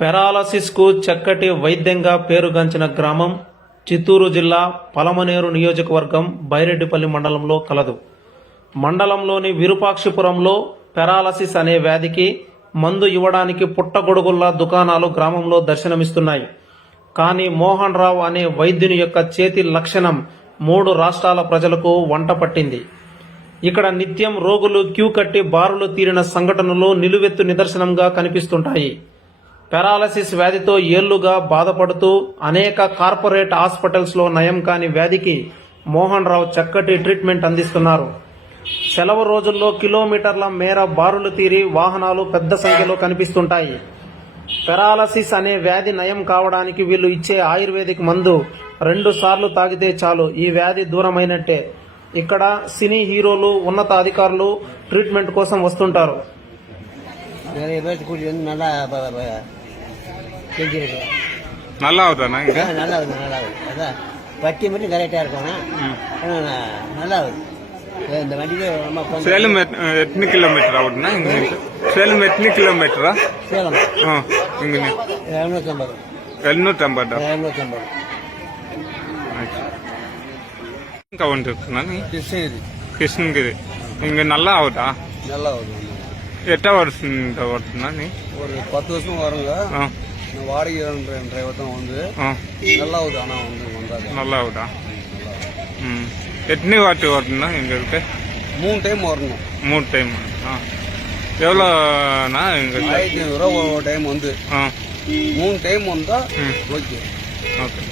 పెరాలసిస్కు చక్కటి వైద్యంగా పేరుగాంచిన గ్రామం చిత్తూరు జిల్లా పలమనేరు నియోజకవర్గం బైరెడ్డిపల్లి మండలంలో కలదు. మండలంలోని విరూపాక్షపురంలో పెరాలసిస్ అనే వ్యాధికి మందు ఇవ్వడానికి పుట్టగొడుగుల్లా దుకాణాలు గ్రామంలో దర్శనమిస్తున్నాయి. కానీ మోహన్ రావు అనే వైద్యుని యొక్క చేతి లక్షణం 3 రాష్ట్రాల ప్రజలకు వంట పట్టింది. ఇక్కడ నిత్యం రోగులు క్యూ కట్టి బారులు తీరిన సంఘటనలు నిలువెత్తు నిదర్శనంగా కనిపిస్తుంటాయి. పెరాలసిస్ వ్యాధితో ఏళ్లుగా బాధపడుతూ అనేక కార్పొరేట్ హాస్పిటల్స్ లో నయం కాని వ్యాధికి మోహన్ రావు చక్కటి ట్రీట్మెంట్ అందిస్తున్నారు. సెలవు రోజుల్లో కిలోమీటర్ల మేర బారులు తీరి వాహనాలు పెద్ద సంఖ్యలో కనిపిస్తుంటాయి. పెరాలసిస్ అనే వ్యాధి నయం కావడానికి వీళ్ళు ఇచ్చే ఆయుర్వేదిక్ మందు 2 సార్లు తాగితే చాలు ఈ వ్యాధి దూరమైనట్టే. ఇక్కడ సినీ హీరోలు, ఉన్నత అధికారులు ట్రీట్మెంట్ కోసం వస్తుంటారు. நல்லா ஆகுதாண்ணா இது? நல்லா ஆகுது, நல்லா ஆகுது. அதான் பட்டி மட்டும் கரெக்டாக இருக்கணும். நல்லா ஆகுது. இந்த வண்டிக்கு ரொம்ப சேலம் எத்தனை கிலோமீட்டர் ஆகுதுண்ணா இங்க? சேலம் எத்தனை கிலோமீட்டரா? சேலம் இங்க 750. 750. கவுண்ட் இருக்குண்ணா நீ? கிருஷ்ணகிரி. இங்க நல்லா ஆகுதா? நல்லா ஆகுது. எத்தனை வருஷம் வருதுண்ணா நீ? ஒரு 10 வருஷம் வருங்க. வாடகை டிரைவர் தான் வந்து நல்லா ஆகுது. ஆனால் வந்து வந்தாங்க நல்லா ஆகுதா? எத்தனை வாட்டி வரணும்னா எங்களுக்கு? 3 டைம் வரணும். 3 டைம். எவ்வளோண்ணா எங்களுக்கு? 1500 ரூபா ஒரு டைம் வந்து 3 டைம் வந்தா ஓகே. ஓகே.